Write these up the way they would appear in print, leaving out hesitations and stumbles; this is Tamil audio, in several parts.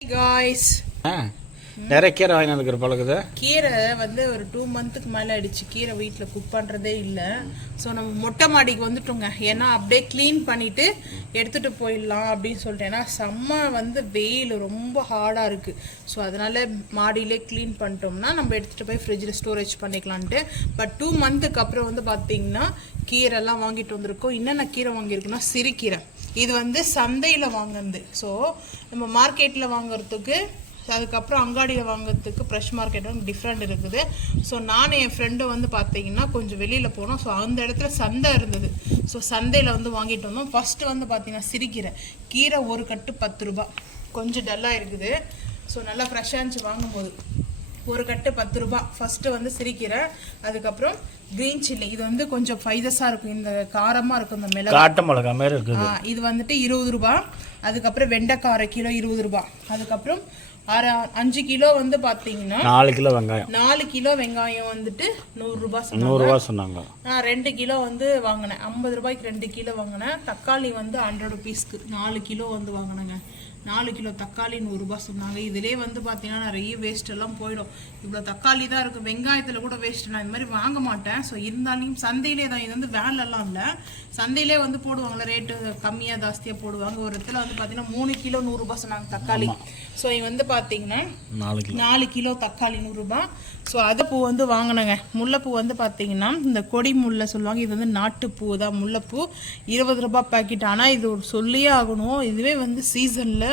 காய்ஸ் நிறைய கீரை வாங்கி வந்துக்கிற பழகுது. கீரை வந்து ஒரு 2 மந்த்துக்கு மேலே ஆயிடுச்சு கீரை வீட்டில் குக் பண்ணுறதே இல்லை. ஸோ நம்ம மொட்டை மாடிக்கு வந்துட்டோங்க. ஏன்னா அப்படியே க்ளீன் பண்ணிவிட்டு எடுத்துகிட்டு போயிடலாம் அப்படின்னு சொல்லிட்டு. ஏன்னா செம்ம வந்து வெயில் ரொம்ப ஹார்டாக இருக்குது. ஸோ அதனால் மாடியிலே க்ளீன் பண்ணிட்டோம்னா நம்ம எடுத்துகிட்டு போய் ஃப்ரிட்ஜில் ஸ்டோரேஜ் பண்ணிக்கலான்ட்டு. பட் 2 மந்த்துக்கு அப்புறம் வந்து பார்த்திங்கன்னா கீரைலாம் வாங்கிட்டு வந்திருக்கோம். என்னென்ன கீரை வாங்கியிருக்கோன்னா சிறுகீரை. இது வந்து சந்தையில் வாங்குறது. ஸோ நம்ம மார்க்கெட்டில் வாங்குறதுக்கு அதுக்கப்புறம் அங்காடியில் வாங்குறதுக்கு ஃப்ரெஷ் மார்க்கெட்டும் டிஃப்ரெண்ட் இருக்குது. ஸோ நானும் என் ஃப்ரெண்டு வந்து பார்த்தீங்கன்னா கொஞ்சம் வெளியில் போனோம். ஸோ அந்த இடத்துல சந்தை இருந்தது. ஸோ சந்தையில் வந்து வாங்கிட்டு வந்தோம். ஃபஸ்ட்டு வந்து பார்த்தீங்கன்னா சிறுகீரை கீரை ஒரு கட்டு 10 ரூபா. கொஞ்சம் டல்லாக இருக்குது. ஸோ நல்லா ஃப்ரெஷ்ஷாக இருந்துச்சு வாங்கும்போது. ஒரு கட்டு 10 ரூபா. ஃபஸ்ட்டு வந்து சிறுகீரை, அதுக்கப்புறம் க்ரீன் சில்லி. இது வந்து கொஞ்சம் ஃபைதஸாக இருக்கும், இந்த காரமாக இருக்கும். இந்த மிளகா காட்டு மிளகா மாதிரி இருக்குது. இது வந்துட்டு 20 ரூபா. அதுக்கப்புறம் வெண்டைக்காய் 1 கிலோ 20 ரூபா. அதுக்கப்புறம் 5 கிலோ வந்து பார்த்தீங்கன்னா 4 கிலோ வெங்காயம். 4 கிலோ வெங்காயம் வந்துட்டு 100 ரூபா சொன்னாங்க. நான் 2 கிலோ வந்து வாங்கினேன். 50 ரூபாய்க்கு 2 கிலோ வாங்கினேன். தக்காளி வந்து 100 ருபீஸ்க்கு 4 கிலோ வந்து வாங்கினேங்க. 4 கிலோ தக்காளி 100 ரூபா சொன்னாங்க. இதிலே வந்து பார்த்தீங்கன்னா நிறைய வேஸ்ட் எல்லாம் போயிடும். இவ்வளோ தக்காளி தான் இருக்குது. வெங்காயத்தில் கூட வேஸ்ட். நான் இந்த மாதிரி வாங்க மாட்டேன். ஸோ இருந்தாலும் சந்தையிலே தான். இது வந்து வேலைலாம் இல்லை, சந்தையிலே வந்து போடுவாங்களே, ரேட்டு கம்மியாக ஜாஸ்தியாக போடுவாங்க. ஒரு இடத்துல வந்து பார்த்தீங்கன்னா 3 கிலோ 100 ரூபா சொன்னாங்க தக்காளி. ஸோ இது வந்து பார்த்தீங்கன்னா 4 கிலோ தக்காளி 100 ரூபா. ஸோ அதை பூ வந்து வாங்கினேங்க. முல்லைப்பூ வந்து பார்த்தீங்கன்னா இந்த கொடி முல்லை சொல்லுவாங்க. இது வந்து நாட்டுப்பூ தான், முல்லைப்பூ 20 ரூபா பேக்கெட். ஆனால் இது ஒரு சொல்லியே ஆகணும், இதுவே வந்து சீசனில்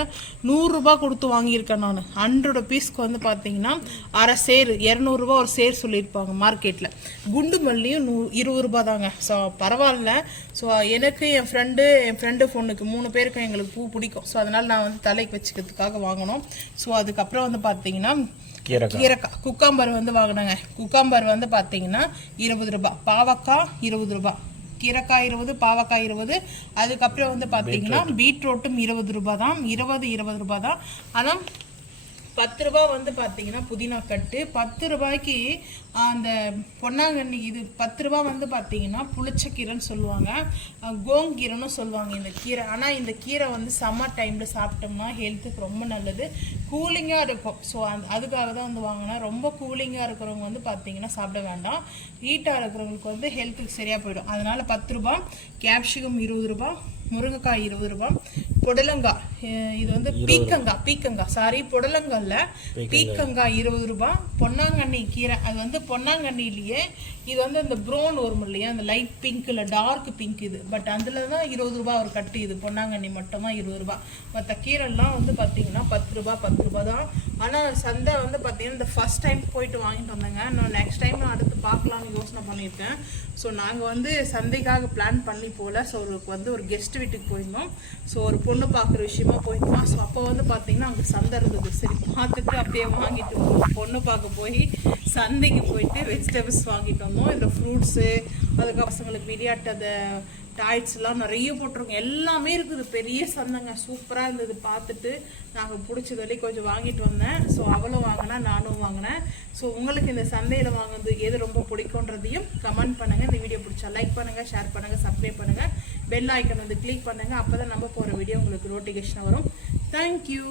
100 ரூபா கொடுத்து வாங்கியிருக்கேன் நான். 100 பீஸ்க்கு வந்து பார்த்தீங்கன்னா அரை சேர் 200 ரூபா ஒரு சேர் சொல்லியிருப்பாங்க மார்க்கெட்டில். குண்டு மல்லியும் 20 ரூபா தாங்க. ஸோ பரவாயில்ல. ஸோ எனக்கு என் ஃப்ரெண்டு பொண்ணுக்கு 3 பேருக்கு எங்களுக்கு பூ பிடிக்கும். ஸோ அதனால் நான் வந்து தலைக்கு வச்சுக்கிறதுக்காக வாங்கினோம். ஸோ அதுக்கப்புறம் வந்து பார்த்தீங்கன்னா கீரைக்காய் குக்காம்பர் வந்து வாங்கினாங்க. குக்காம்பர் வந்து பார்த்தீங்கன்னா 20 ரூபா. பாவக்காய் 20 ரூபா. கீரைக்காய் 20, பாவக்காய் 20. அதுக்கப்புறம் வந்து பார்த்தீங்கன்னா பீட்ரூட்டும் 20 ரூபா தான். 20 ரூபா தான். ஆனால் 10 ரூபா வந்து பார்த்தீங்கன்னா புதினா கட்டு. 10 ரூபாய்க்கு அந்த பொன்னாங்கண்ணி. இது 10 ரூபா வந்து பார்த்தீங்கன்னா புளிச்சக்கீரைன்னு சொல்லுவாங்க, கோங்கீரைன்னு சொல்லுவாங்க இந்த கீரை. ஆனால் இந்த கீரை வந்து சம்மர் டைமில் சாப்பிட்டோம்னா ஹெல்த்துக்கு ரொம்ப நல்லது, கூலிங்காக இருக்கும். ஸோ அதுக்காக தான் வந்து வாங்கினா. ரொம்ப கூலிங்காக இருக்கிறவங்க வந்து பார்த்தீங்கன்னா சாப்பிட வேண்டாம். ஹீட்டாக இருக்கிறவங்களுக்கு வந்து ஹெல்த்துக்கு சரியாக போயிடும். அதனால் 10 ரூபா. கேப்சிகம் 20 ரூபா. முருங்கைக்காய் 20 ரூபா. புடலங்காய், இது வந்து பீக்கங்காய் புடலங்காயில் பீக்கங்காய் 20 ரூபா. பொன்னாங்கண்ணி கீரை, அது வந்து பொன்னாங்கண்ணிலேயே இது வந்து அந்த ப்ரௌன் வரும் இல்லையா, அந்த லைட் பிங்க் இல்லை டார்க் பிங்க் இது. பட் அதில் தான் 20 ரூபா ஒரு கட்டு. இது பொன்னாங்கண்ணி மட்டும்தான் 20 ரூபா. மற்ற கீரைலாம் வந்து பார்த்தீங்கன்னா 10 ரூபா தான். ஆனால் சந்தை வந்து பார்த்தீங்கன்னா இந்த ஃபர்ஸ்ட் டைம் போயிட்டு வாங்கிட்டு வந்தேங்க. நான் நெக்ஸ்ட் டைம் அடுத்து பார்க்கலாம்னு யோசனை பண்ணியிருக்கேன். ஸோ நாங்கள் வந்து சந்தைக்காக பிளான் பண்ணி போகல. ஸோ ஒரு கெஸ்ட் வீட்டுக்கு போயிருந்தோம். ஸோ ஒரு பொண்ணு பார்க்குற விஷயமா போயிருந்தோம். ஸோ அப்போ வந்து பார்த்தீங்கன்னா அங்கே சந்தை இருந்தது. சரி பார்த்துட்டு அப்படியே வாங்கிட்டு பொண்ணு பார்க்க போய் சந்தைக்கு போயிட்டு வெஜிடபிள்ஸ் வாங்கிட்டு வந்தோம். இதில் ஃப்ரூட்ஸு, அதுக்கு பசங்களுக்கு விளையாட்டு டாய்ஸ்லாம் நிறைய போட்டிருக்கோம். எல்லாமே இருக்குது. பெரிய சந்தைங்க, சூப்பராக இருந்தது. பார்த்துட்டு நாங்கள் பிடிச்சதுலேயே கொஞ்சம் வாங்கிட்டு வந்தேன். ஸோ அவளும் வாங்கினா, நானும் வாங்கினேன். ஸோ உங்களுக்கு இந்த சந்தையில் வாங்குறது எது ரொம்ப பிடிக்குன்றதையும் கமெண்ட் பண்ணுங்கள். இந்த வீடியோ பிடிச்சா லைக் பண்ணுங்கள், ஷேர் பண்ணுங்கள், சப்ஸ்கிரைப் பண்ணுங்கள், பெல் ஐக்கன் வந்து கிளிக் பண்ணுங்கள். அப்போ தான் நம்ம போகிற வீடியோ உங்களுக்கு நோட்டிஃபிகேஷன் வரும். தேங்க்யூ.